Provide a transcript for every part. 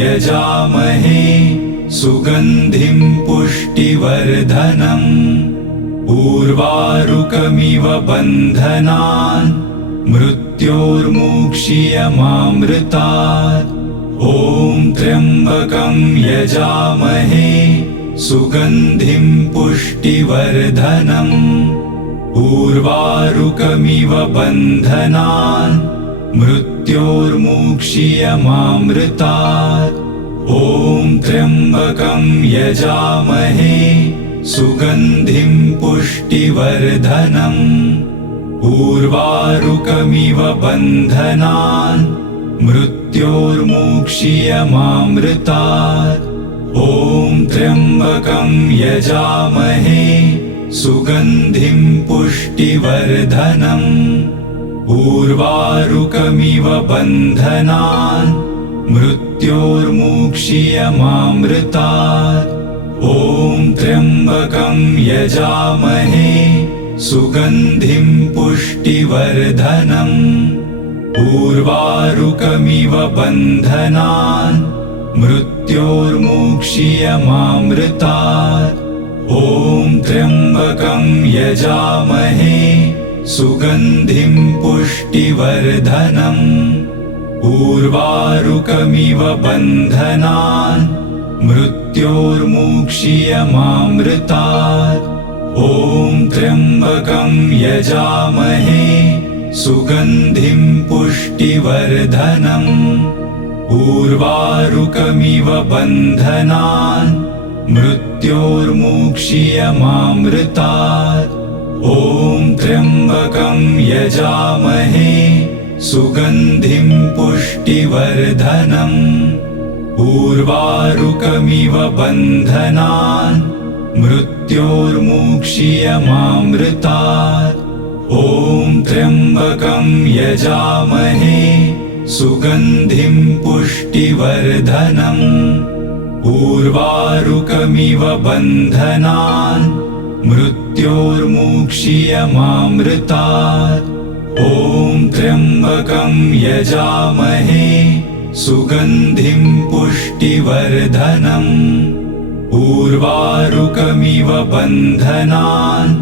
यजामहे सुगन्धिं पुष्टिवर्धनम् उर्वारुकमिव बन्धनान् मृत्योर्मुक्षीयमामृतात् ॐ त्र्यम्बकं यजामहे सुगन्धिं पुष्टिवर्धनम् उर्वारुकमिव बन्धनान् मृत्योर्मुक्षीयमामृतात् ॐ त्र्यम्बकं यजामहे सुगन्धिं पुष्टिवर्धनम् उर्वारुकमिव बन्धनान् मृत्योर्मुक्षीयमामृतात् ॐ त्र्यम्बकं यजामहे सुगन्धिं पुष्टिवर्धनम् उर्वारुकमिव बन्धनान् मृत्योर्मुक्षीयमामृतात् ॐ त्र्यम्बकं यजामहे सुगन्धिं पुष्टिवर्धनम् उर्वारुकमिव बन्धनान् मृत्योर्मुक्षीयमामृतात् ॐ त्र्यम्बकं यजामहे सुगन्धिं पुष्टिवर्धनम् उर्वारुकमिव बन्धनान् मृत्योर्मुक्षीयमामृतात् ॐ त्र्यम्बकं यजामहे सुगन्धिं पुष्टिवर्धनम् उर्वारुकमिव बन्धनान् मृत्योर्मुक्षीयमामृतात् ॐ त्र्यम्बकं यजामहे सुगन्धिं पुष्टिवर्धनम् उर्वारुकमिव बन्धनान् मृत्योर्मुक्षीयमामृतात् ॐ त्र्यम्बकं यजामहे सुगन्धिं पुष्टिवर्धनम् उर्वारुकमिव बन्धनान् मृत्योर्मुक्षीयमामृतात् ॐ त्र्यम्बकं यजामहे सुगन्धिं पुष्टिवर्धनम् उर्वारुकमिव बन्धनान्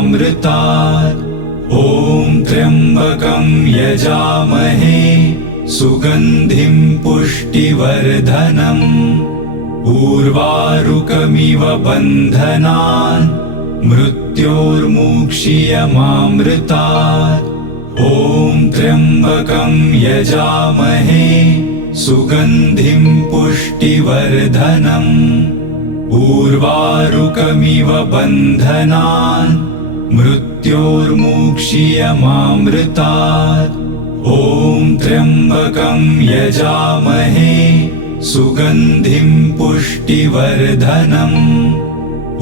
मृत्योर्मुक्षीयमामृतात् ॐ त्र्यम्बकं यजामहे सुगन्धिं पुष्टिवर्धनम् उर्वारुकमिव बन्धनान् मृत्योर्मुक्षीयमामृतात् ॐ त्र्यम्बकं यजामहे सुगन्धिं पुष्टिवर्धनम् उर्वारुकमिव बन्धनान् मृत्योर्मुक्षीयमामृतात् ॐ त्र्यम्बकं यजामहे सुगन्धिं पुष्टिवर्धनम्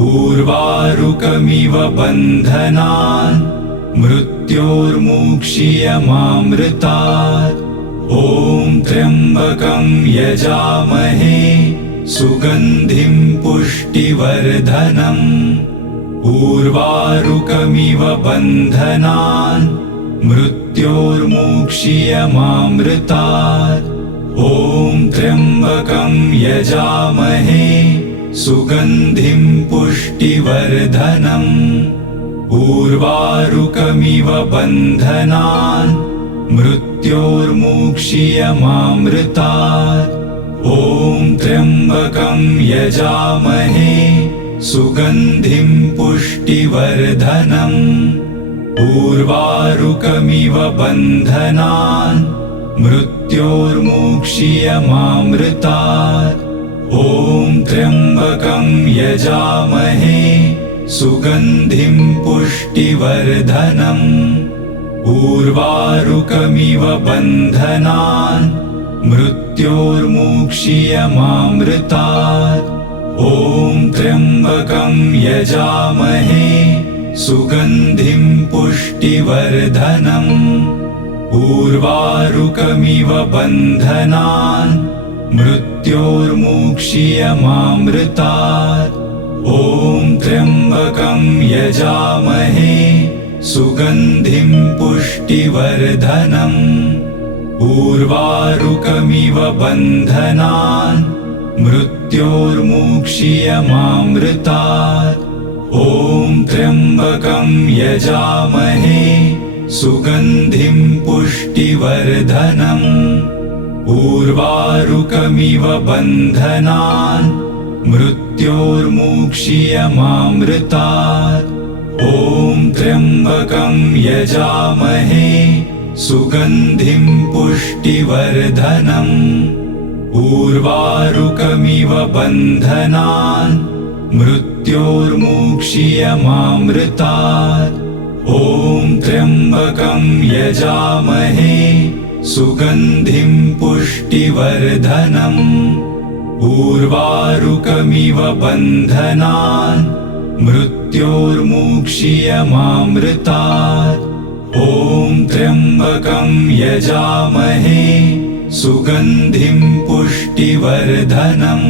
उर्वारुकमिव बन्धनान् मृत्योर्मुक्षीयमामृतात् ॐ त्र्यम्बकं यजामहे सुगन्धिं पुष्टिवर्धनम् उर्वारुकमिव बन्धनान् मृत्योर्मुक्षीयमामृतात् ॐ त्र्यम्बकं यजामहे सुगन्धिं पुष्टिवर्धनम् उर्वारुकमिव बन्धनान् मृत्योर्मुक्षीयमामृतात् ॐ त्र्यम्बकं यजामहे सुगन्धिं पुष्टिवर्धनम् उर्वारुकमिव बन्धनान् मृत्योर्मुक्षीयमामृतात् ॐ त्र्यम्बकं यजामहे सुगन्धिं पुष्टिवर्धनम् उर्वारुकमिव बन्धनान् मृत्योर्मुक्षीयमामृतात् ॐ त्र्यम्बकं यजामहे सुगन्धिं पुष्टिवर्धनम् उर्वारुकमिव बन्धनान् मृत्योर्मुक्षीयमामृतात् ॐ त्र्यम्बकं यजामहे सुगन्धिं पुष्टिवर्धनम् उर्वारुकमिव बन्धनान् मृत्योर्मुक्षीयमामृतात्। ॐ त्र्यम्बकं यजामहे सुगन्धिं पुष्टिवर्धनम्। उर्वारुकमिव बन्धनान् मृत्योर्मुक्षीयमामृतात्। ॐ त्र्यम्बकं यजामहे सुगन्धिं पुष्टिवर्धनम्। उर्वारुकमिव बन्धनान् मृत्योर्मुक्षीयमामृतात्। ॐ त्र्यम्बकं यजामहे सुगन्धिं पुष्टिवर्धनम्। उर्वारुकमिव बन्धनान् मृत्योर्मुक्षीयमामृतात्। ॐ त्र्यम्बकं यजामहे सुगन्धिं पुष्टिवर्धनम्।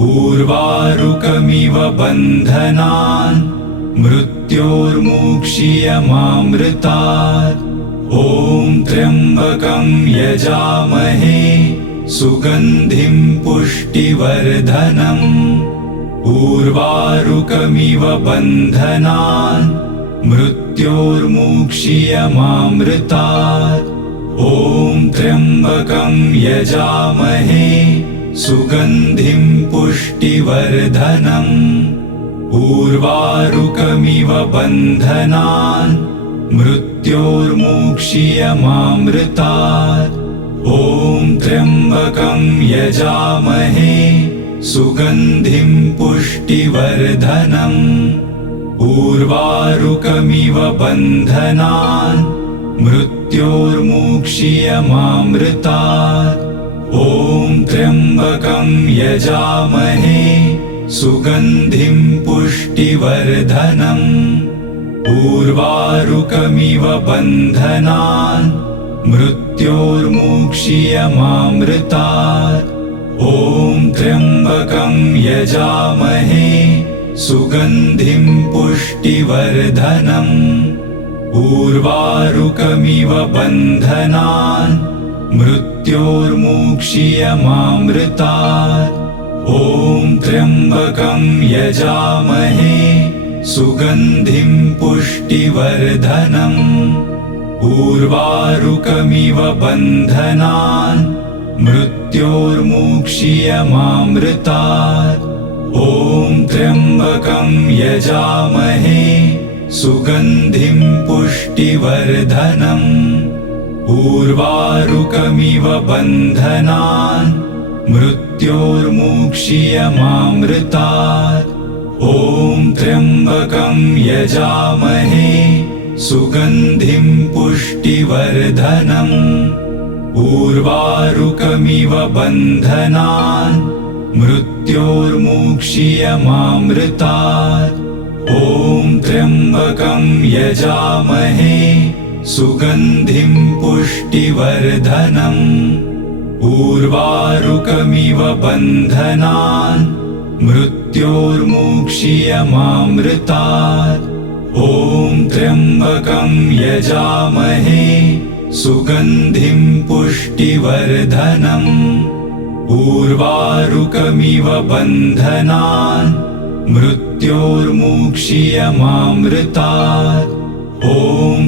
उर्वारुकमिव बन्धनान् मृत्योर्मुक्षीयमामृतात्। ॐ त्र्यम्बकं यजामहे सुगन्धिं पुष्टिवर्धनम्। उर्वारुकमिव बन्धनान् मृत्योर्मुक्षीयमामृतात्। ॐ त्र्यम्बकं यजामहे सुगन्धिं पुष्टिवर्धनम्। उर्वारुकमिव बन्धनान् मृत्योर्मुक्षीयमामृतात्। ॐ त्र्यम्बकं यजामहे सुगन्धिं पुष्टिवर्धनम्। उर्वारुकमिव बन्धनान् मृत्योर्मुक्षीयमामृतात्। ॐ त्र्यम्बकं यजामहे सुगन्धिं पुष्टिवर्धनम्। उर्वारुकमिव बन्धनान् मृत्योर्मुक्षीयमामृतात्। ॐ त्र्यम्बकं यजामहे सुगन्धिं पुष्टिवर्धनम्। उर्वारुकमिव बन्धनान् मृत्योर्मुक्षीयमामृतात्। ॐ त्र्यम्बकं यजामहे सुगन्धिं पुष्टिवर्धनम्। उर्वारुकमिव बन्धनान् मृत्योर्मुक्षीयमामृतात्। ॐ त्र्यम्बकं यजामहे सुगन्धिं पुष्टिवर्धनम्। उर्वारुकमिव बन्धनान् मृत्योर्मुक्षीयमामृतात्। ॐ त्र्यम्बकं यजामहे सुगन्धिं पुष्टिवर्धनम्। उर्वारुकमिव बन्धनान् मृत्योर्मुक्षीयमामृतात्। ॐ त्र्यम्बकं यजामहे सुगन्धिं पुष्टिवर्धनम्। उर्वारुकमिव बन्धनान् मृत्योर्मुक्षीयमामृतात्। ॐ त्र्यम्बकं यजामहे सुगन्धिं पुष्टिवर्धनम्। उर्वारुकमिव बन्धनान् मृत्योर्मुक्षीयमामृतात्। ॐ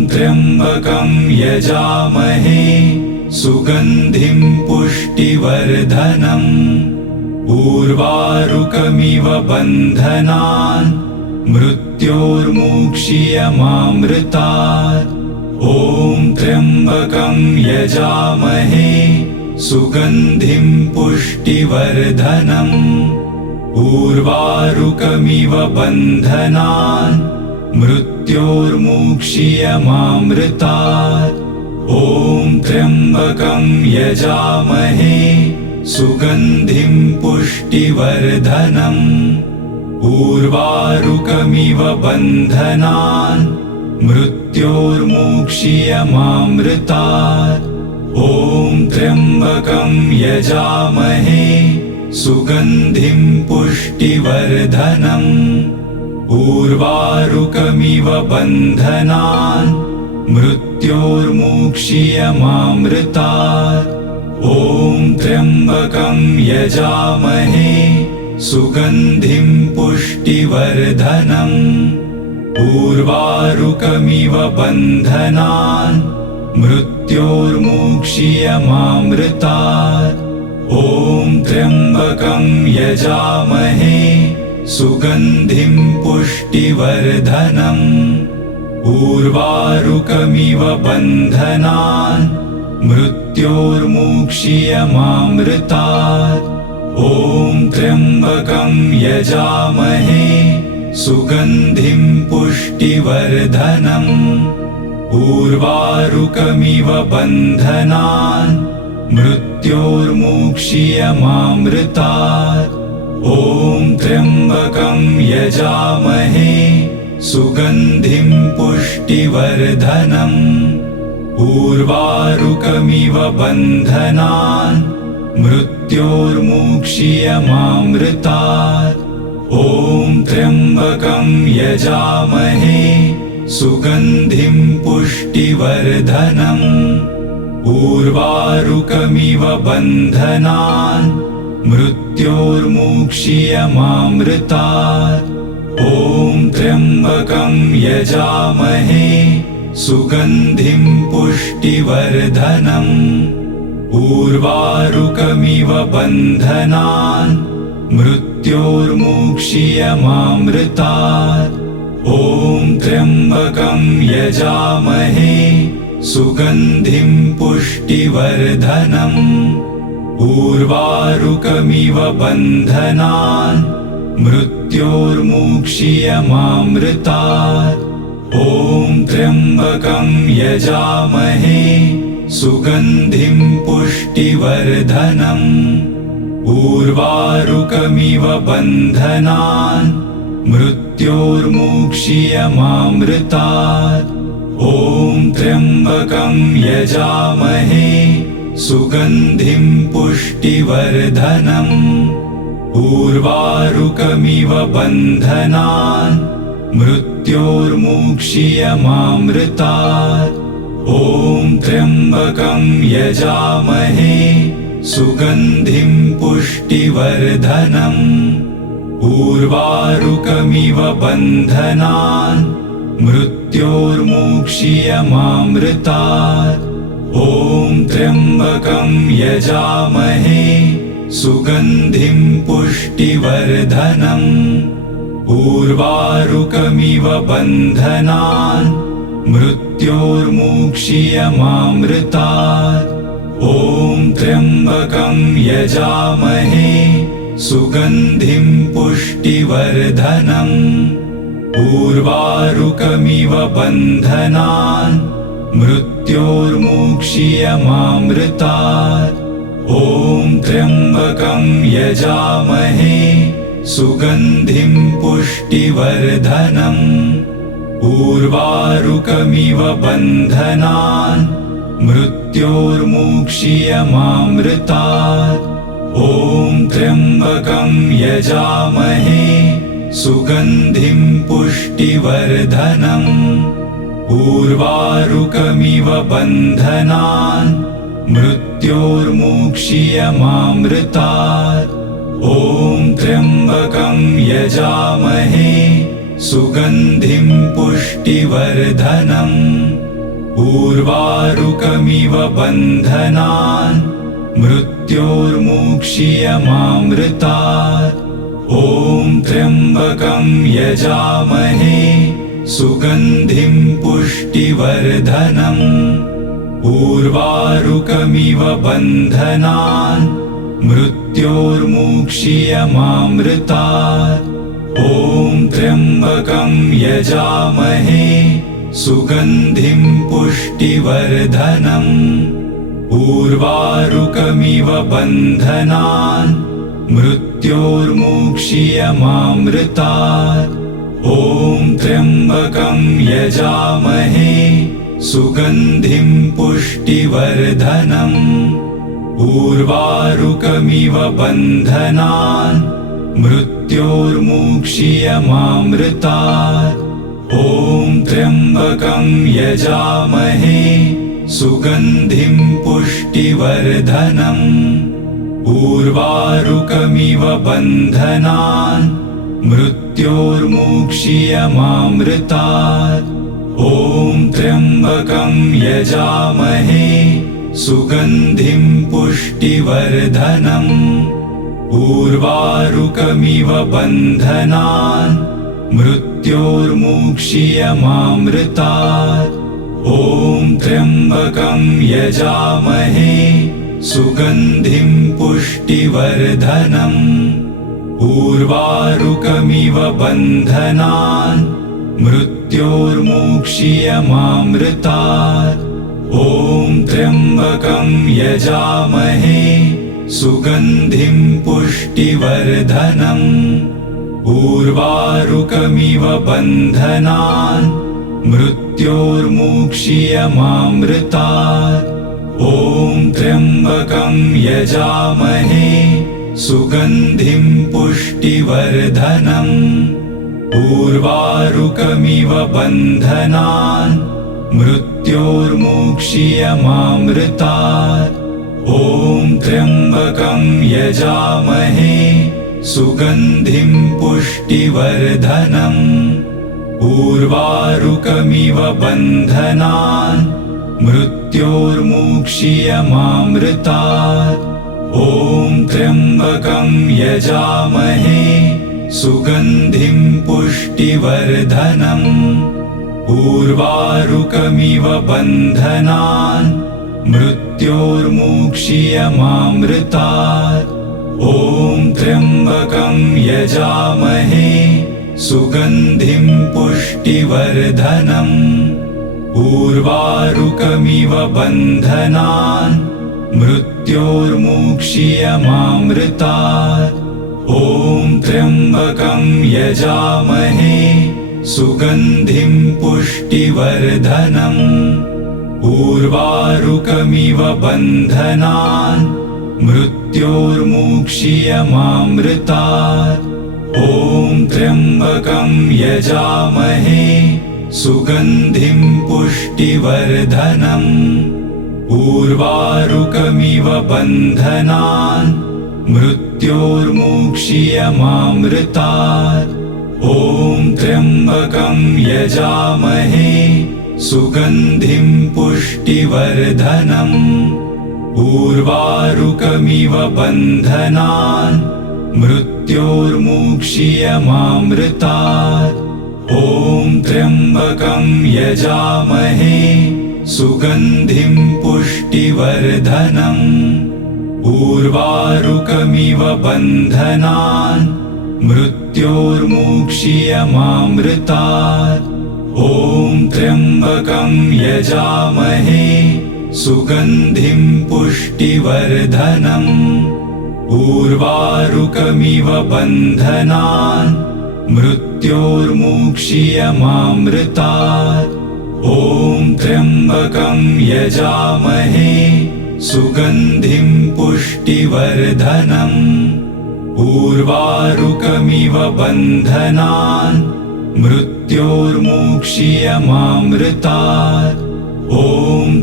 त्र्यम्बकं यजामहे सुगन्धिं पुष्टिवर्धनम्। उर्वारुकमिव बन्धनान् मृत्योर्मुक्षीयमामृतात्। ॐ त्र्यम्बकं यजामहे सुगन्धिं पुष्टिवर्धनम्। उर्वारुकमिव बन्धनान् मृत्योर्मुक्षीयमामृतात्। ॐ त्र्यम्बकं यजामहे सुगन्धिं पुष्टिवर्धनम्। उर्वारुकमिव बन्धनान् मृत्योर्मुक्षीयमामृतात्। ॐ त्र्यम्बकं यजामहे सुगन्धिं पुष्टिवर्धनम्। उर्वारुकमिव बन्धनान् मृत्योर्मुक्षीयमामृतात्। ॐ त्र्यम्बकं यजामहे सुगन्धिं पुष्टिवर्धनम्। उर्वारुकमिव बन्धनान् मृत्योर्मुक्षीयमामृतात्। ॐ त्र्यम्बकं यजामहे सुगन्धिं पुष्टिवर्धनम्। उर्वारुकमिव बन्धनान् मृत्योर्मुक्षीयमामृतात्। ॐ त्र्यम्बकं यजामहे सुगन्धिं पुष्टिवर्धनम्। उर्वारुकमिव बन्धनान् मृत्योर्मुक्षीयमामृतात्। ॐ त्र्यम्बकं यजामहे सुगन्धिं पुष्टिवर्धनम्। उर्वारुकमिव बन्धनान् मृत्योर्मुक्षीयमामृतात्। ॐ त्र्यम्बकं यजामहे सुगन्धिं पुष्टिवर्धनम्। उर्वारुकमिव बन्धनान् मृत्योर्मुक्षीयमामृतात्। ॐ त्र्यम्बकं यजामहे सुगन्धिं पुष्टिवर्धनम्। उर्वारुकमिव बन्धनान् मृत्योर्मुक्षीयमामृतात्। ॐ त्र्यम्बकं यजामहे सुगन्धिं पुष्टिवर्धनम्। उर्वारुकमिव बन्धनान् मृत्योर्मुक्षीयमामृतात्। ॐ त्र्यम्बकं यजामहे सुगन्धिं पुष्टिवर्धनम्। उर्वारुकमिव बन्धनान् मृत्योर्मुक्षीयमामृतात्। ॐ त्र्यम्बकं यजामहे सुगन्धिं पुष्टिवर्धनम्। उर्वारुकमिव बन्धनान् मृत्योर्मुक्षीयमामृतात्। ॐ त्र्यम्बकं यजामहे सुगन्धिं पुष्टिवर्धनम्। उर्वारुकमिव बन्धनान् मृत्योर्मुक्षीयमामृतात्। ॐ त्र्यम्बकं यजामहे सुगन्धिं पुष्टिवर्धनम्। उर्वारुकमिव बन्धनान् मृत्योर्मुक्षीयमामृतात्। ॐ त्र्यम्बकं यजामहे सुगन्धिं पुष्टिवर्धनम्। उर्वारुकमिव बन्धनान् मृत्योर्मुक्षीयमामृतात्। ॐ त्र्यम्बकं यजामहे सुगन्धिं पुष्टिवर्धनम्। उर्वारुकमिव बन्धनान् मृत्योर्मुक्षीयमामृतात्। ॐ त्र्यम्बकं यजामहे सुगन्धिं पुष्टिवर्धनम्। उर्वारुकमिव बन्धनान् मृत्योर्मुक्षीयमामृतात्। ॐ त्र्यम्बकं यजामहे सुगन्धिं पुष्टिवर्धनम्। उर्वारुकमिव बन्धनान् मृत्योर्मुक्षीयमामृतात्। ॐ त्र्यम्बकं यजामहे सुगन्धिं पुष्टिवर्धनम्। उर्वारुकमिव बन्धनान् मृत्योर्मुक्षीयमामृतात्। ॐ त्र्यम्बकं यजामहे सुगन्धिं पुष्टिवर्धनम्। उर्वारुकमिव बन्धनान् मृत्योर्मुक्षीयमामृतात्। ॐ त्र्यम्बकं यजामहे सुगन्धिं पुष्टिवर्धनम्। उर्वारुकमिव बन्धनान् मृत्योर्मुक्षीयमामृतात्। ॐ त्र्यम्बकं यजामहे सुगन्धिं पुष्टिवर्धनम् उर्वारुकमिव बन्धनान् मृत्योर्मुक्षीयमामृतात् ॐ त्र्यम्बकं यजामहे सुगन्धिं पुष्टिवर्धनम् उर्वारुकमिव बन्धनान् मृत्योर्मुक्षीयमामृतात् ॐ त्र्यम्बकं यजामहे सुगन्धिं पुष्टिवर्धनम् उर्वारुकमिव बन्धनान् मृत्योर्मुक्षीयमामृतात् ॐ त्र्यम्बकं यजामहे सुगन्धिं पुष्टिवर्धनम् उर्वारुकमिव बन्धनान् मृत्योर्मुक्षीयमामृतात् ॐ त्र्यम्बकं यजामहे सुगन्धिं पुष्टिवर्धनम् उर्वारुकमिव बन्धनान् मृत्योर्मुक्षीयमामृतात् ॐ त्र्यम्बकं यजामहे सुगन्धिं पुष्टिवर्धनम् उर्वारुकमिव बन्धनान् मृत्योर्मुक्षीयमामृतात् ॐ त्र्यम्बकं यजामहे सुगन्धिं पुष्टिवर्धनम् उर्वारुकमिव बन्धनान् मृत्योर्मुक्षीयमामृतात् ॐ त्र्यम्बकं यजामहे सुगन्धिं पुष्टिवर्धनम् उर्वारुकमिव बन्धनान् मृत्योर्मुक्षीयमामृतात् ॐ त्र्यम्बकं यजामहे सुगन्धिं पुष्टिवर्धनम् उर्वारुकमिव बन्धनान् मृत्योर्मुक्षीयमामृतात् ॐ त्र्यम्बकं यजामहे सुगन्धिं पुष्टिवर्धनम् उर्वारुकमिव बन्धनान् मृत्योर्मुक्षीयमामृतात् ॐ त्र्यम्बकं यजामहे सुगन्धिं पुष्टिवर्धनम् उर्वारुकमिव बन्धनान् मृत्योर्मुक्षीयमामृतात् ॐ त्र्यम्बकं यजामहे सुगन्धिं पुष्टिवर्धनम् उर्वारुकमिव बन्धनान् मृत्योर्मुक्षीयमामृतात् ॐ त्र्यम्बकं यजामहे सुगन्धिं पुष्टिवर्धनम् उर्वारुकमिव बन्धनान् मृत्योर्मुक्षीयमामृतात् ॐ त्र्यम्बकं यजामहे सुगन्धिं पुष्टिवर्धनम् उर्वारुकमिव बन्धनान् मृत्योर्मुक्षीयमामृतात् ॐ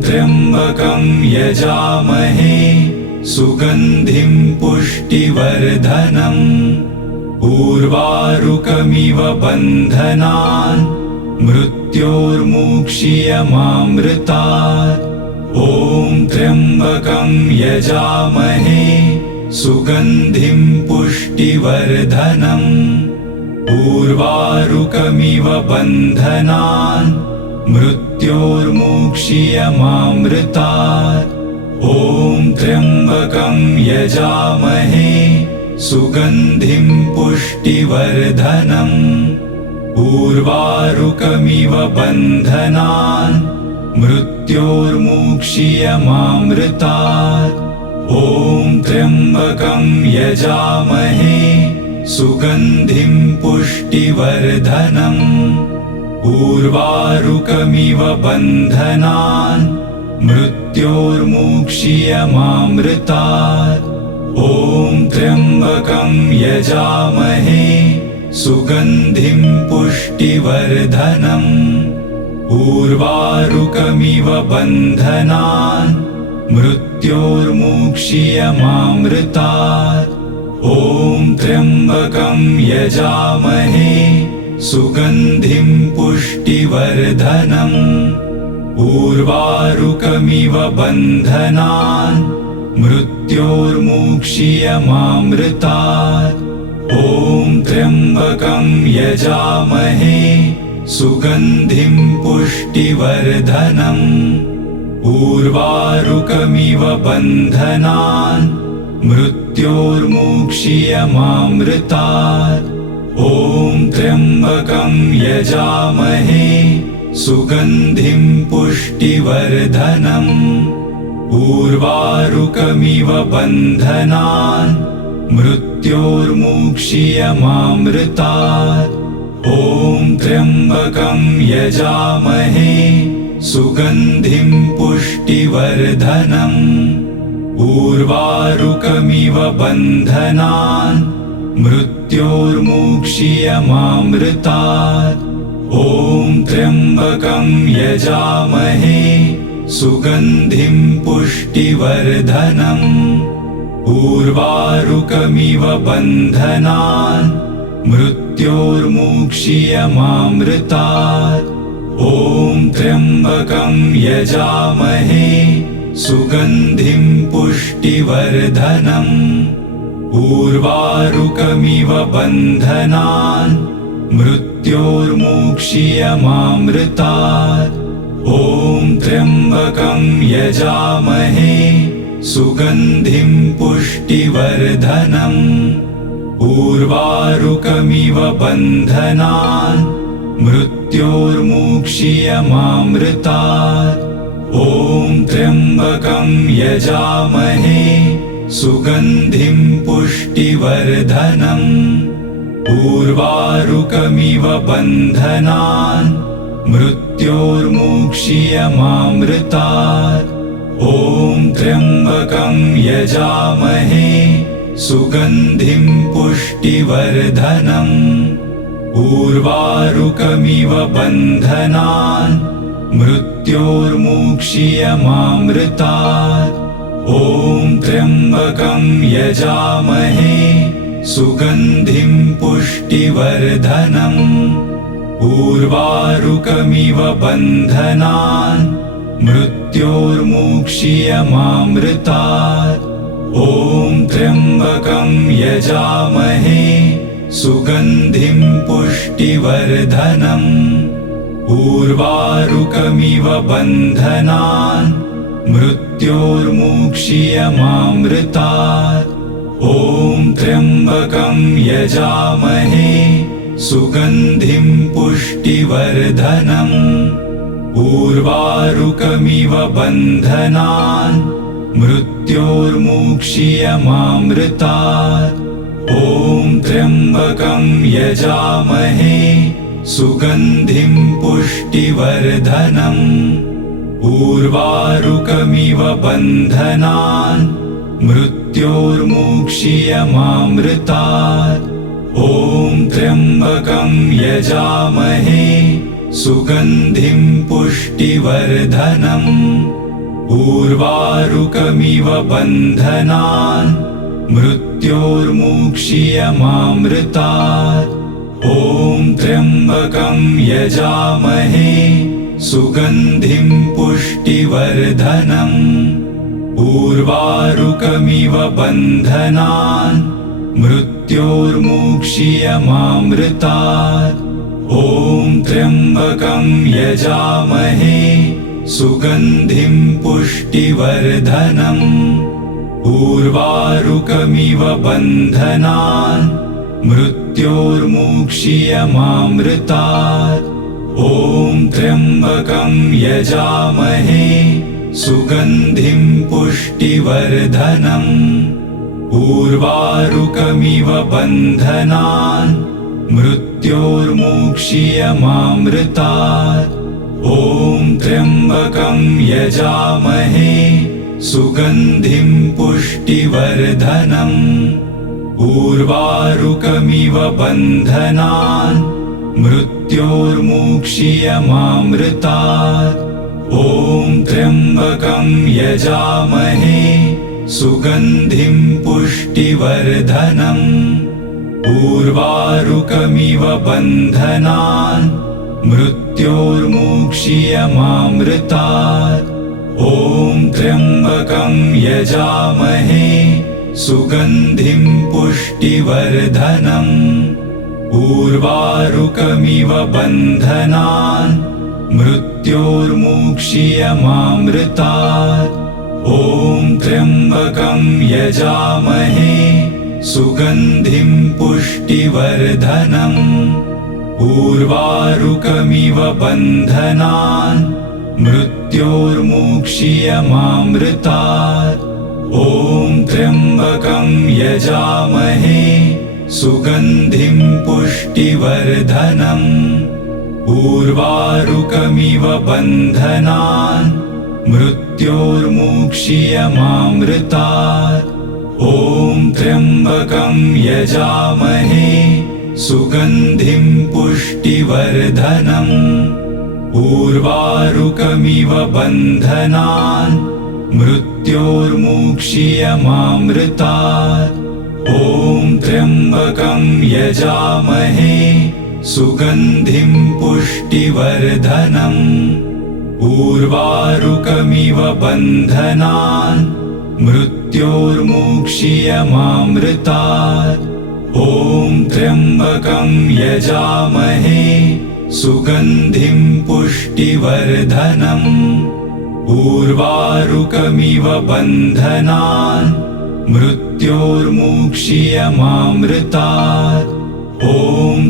त्र्यम्बकं यजामहे सुगन्धिं पुष्टिवर्धनम् उर्वारुकमिव बन्धनान् मृत्योर्मुक्षीयमामृतात् ॐ त्र्यम्बकं यजामहे सुगन्धिं पुष्टिवर्धनम् उर्वारुकमिव बन्धनान् मृत्योर्मुक्षीयमामृतात् ॐ त्र्यम्बकं यजामहे सुगन्धिं पुष्टिवर्धनम् उर्वारुकमिव बन्धनान् मृत्योर्मुक्षीयमामृतात् ॐ त्र्यम्बकं यजामहे सुगन्धिं पुष्टिवर्धनम् उर्वारुकमिव बन्धनान् मृत्योर्मुक्षीयमामृतात् ॐ त्र्यम्बकं यजामहे सुगन्धिं पुष्टिवर्धनम् उर्वारुकमिव बन्धनान् मृत्योर्मुक्षीयमामृतात् ॐ त्र्यम्बकं यजामहे सुगन्धिं पुष्टिवर्धनम् उर्वारुकमिव बन्धनान् मृत्योर्मुक्षीयमामृतात् ॐ त्र्यम्बकं यजामहे सुगन्धिं पुष्टिवर्धनम् उर्वारुकमिव बन्धनान् मृत्योर्मुक्षीयमामृतात् ॐ त्र्यम्बकं यजामहे सुगन्धिं पुष्टिवर्धनम् उर्वारुकमिव बन्धनान् मृत्योर्मुक्षीयमामृतात् ॐ त्र्यम्बकं यजामहे सुगन्धिं पुष्टिवर्धनम् उर्वारुकमिव बन्धनान् मृत्योर्मुक्षीयमामृतात् ॐ त्र्यम्बकं यजामहे सुगन्धिं पुष्टिवर्धनम् उर्वारुकमिव बन्धनान् मृत्योर्मुक्षीयमामृतात् ॐ त्र्यम्बकं यजामहे सुगन्धिं पुष्टिवर्धनम् उर्वारुकमिव बन्धनान् मृत्योर्मुक्षीयमामृतात् ॐ त्र्यम्बकं यजामहे सुगन्धिं पुष्टिवर्धनम् उर्वारुकमिव बन्धनान् मृत्योर्मुक्षीयमामृतात् ॐ त्र्यम्बकं यजामहे सुगन्धिं पुष्टिवर्धनम् उर्वारुकमिव बन्धनान् मृत्योर्मुक्षीयमामृतात् ॐ त्र्यम्बकं यजामहे सुगन्धिं पुष्टिवर्धनम् उर्वारुकमिव बन्धनान् मृत्योर्मुक्षीयमामृतात् ॐ त्र्यम्बकं यजामहे सुगन्धिं पुष्टिवर्धनम् उर्वारुकमिव बन्धनान् मृत्योर्मुक्षीयमामृतात् ॐ त्र्यम्बकं यजामहे सुगन्धिं पुष्टिवर्धनम् उर्वारुकमिव बन्धनान् मृत्योर्मुक्षीयमामृतात् ॐ त्र्यम्बकं यजामहे सुगन्धिं पुष्टिवर्धनम् उर्वारुकमिव बन्धनान् मृत्योर्मुक्षीयमामृतात् ॐ त्र्यम्बकं यजामहे सुगन्धिं पुष्टिवर्धनम् उर्वारुकमिव बन्धनान् मृत्योर्मुक्षीयमामृतात् ॐ त्र्यम्बकं यजामहे सुगन्धिं पुष्टिवर्धनम् उर्वारुकमिव बन्धनान् मृत्योर्मुक्षीयमामृतात् ॐ त्र्यम्बकं यजामहे सुगन्धिं पुष्टिवर्धनम् उर्वारुकमिव बन्धनान् मृत्योर्मुक्षीयमामृतात् ॐ त्र्यम्बकं यजामहे सुगन्धिं पुष्टिवर्धनम् उर्वारुकमिव बन्धनान् मृत्योर्मुक्षीयमामृतात् ॐ त्र्यम्बकं यजामहे सुगन्धिं पुष्टिवर्धनम् उर्वारुकमिव बन्धनान् मृत्योर्मुक्षीयमामृतात् ॐ त्र्यम्बकं यजामहे सुगन्धिं पुष्टिवर्धनम् उर्वारुकमिव बन्धनान् मृत्योर्मुक्षीयमामृतात्। ॐ त्र्यम्बकं यजामहे सुगन्धिं पुष्टिवर्धनम्। उर्वारुकमिव बन्धनान् मृत्योर्मुक्षीयमामृतात्। ॐ त्र्यम्बकं यजामहे सुगन्धिं पुष्टिवर्धनम्। उर्वारुकमिव बन्धनान् मृत्योर्मुक्षीयमामृतात्। ॐ त्र्यम्बकं यजामहे सुगन्धिं पुष्टिवर्धनम्। उर्वारुकमिव बन्धनान् मृत्योर्मुक्षीयमामृतात्। ॐ त्र्यम्बकं यजामहे सुगन्धिं पुष्टिवर्धनम्। उर्वारुकमिव बन्धनान् मृत्योर्मुक्षीयमामृतात्। ॐ त्र्यम्बकं यजामहे सुगन्धिं पुष्टिवर्धनम्। उर्वारुकमिव बन्धनान् मृत्योर्मुक्षीयमामृतात्। ॐ त्र्यम्बकं यजामहे सुगन्धिं पुष्टिवर्धनम्। उर्वारुकमिव बन्धनान् मृत्योर्मुक्षीयमामृतात्। ॐ त्र्यम्बकं यजामहे सुगन्धिं पुष्टिवर्धनम्। उर्वारुकमिव बन्धनान् मृत्योर्मुक्षीयमामृतात्। ॐ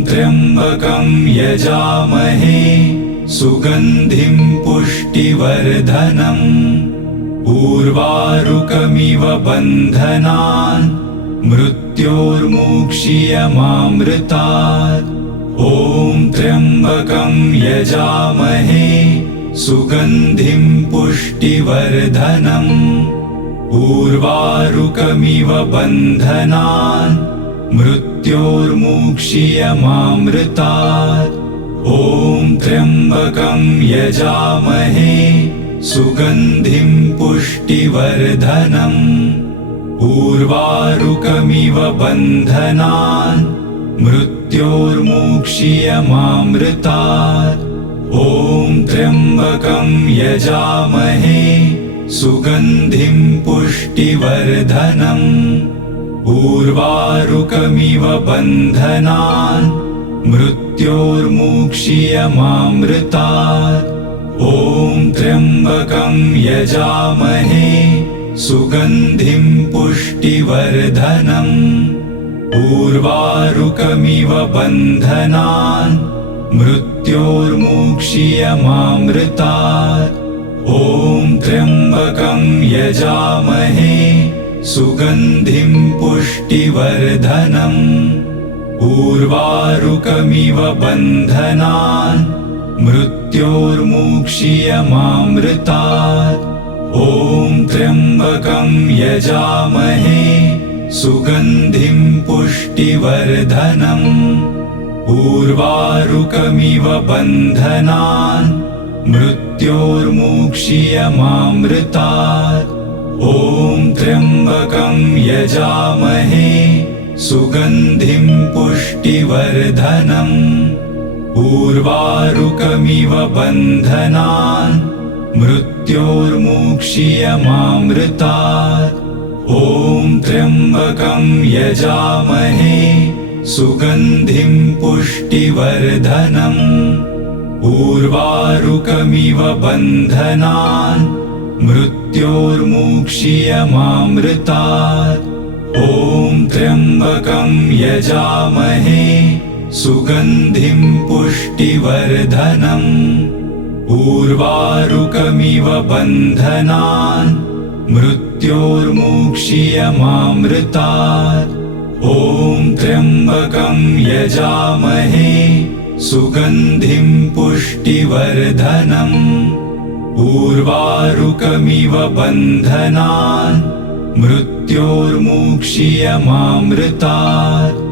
त्र्यम्बकं यजामहे सुगन्धिं पुष्टिवर्धनम्। उर्वारुकमिव बन्धनान् मृत्योर्मुक्षीयमामृतात्। ॐ त्र्यम्बकं यजामहे सुगन्धिं पुष्टिवर्धनम्। उर्वारुकमिव बन्धनान् मृत्योर्मुक्षीयमामृतात्। ॐ त्र्यम्बकं यजामहे सुगन्धिं पुष्टिवर्धनम्। उर्वारुकमिव बन्धनान् मृत्योर्मुक्षीयमामृतात्। ॐ त्र्यम्बकं यजामहे सुगन्धिं पुष्टिवर्धनम्। उर्वारुकमिव बन्धनान् मृत्योर्मुक्षीयमामृतात्। ॐ त्र्यम्बकं यजामहे सुगन्धिं पुष्टिवर्धनम्। उर्वारुकमिव बन्धनान् मृत्योर्मुक्षीयमामृतात्। ॐ त्र्यम्बकं यजामहे सुगन्धिं पुष्टिवर्धनम्। उर्वारुकमिव बन्धनान् मृत्योर्मुक्षीयमामृतात्। ॐ त्र्यम्बकं यजामहे सुगन्धिं पुष्टिवर्धनम्। उर्वारुकमिव बन्धनान् मृत्योर्मुक्षीयमामृतात्। ॐ त्र्यम्बकं यजामहे सुगन्धिं पुष्टिवर्धनम्। उर्वारुकमिव बन्धनान् मृत्योर्मुक्षीयमामृतात्। ॐ त्र्यम्बकं यजामहे सुगन्धिं पुष्टिवर्धनम्। उर्वारुकमिव बन्धनान् मृत्योर्मुक्षीयमामृतात्। ॐ त्र्यम्बकं यजामहे सुगन्धिं पुष्टिवर्धनम्। उर्वारुकमिव बन्धनान् मृत्योर्मुक्षीयमामृतात्। ॐ त्र्यम्बकं यजामहे सुगन्धिं पुष्टिवर्धनम्। उर्वारुकमिव बन्धनान् मृत्योर्मुक्षीयमामृतात्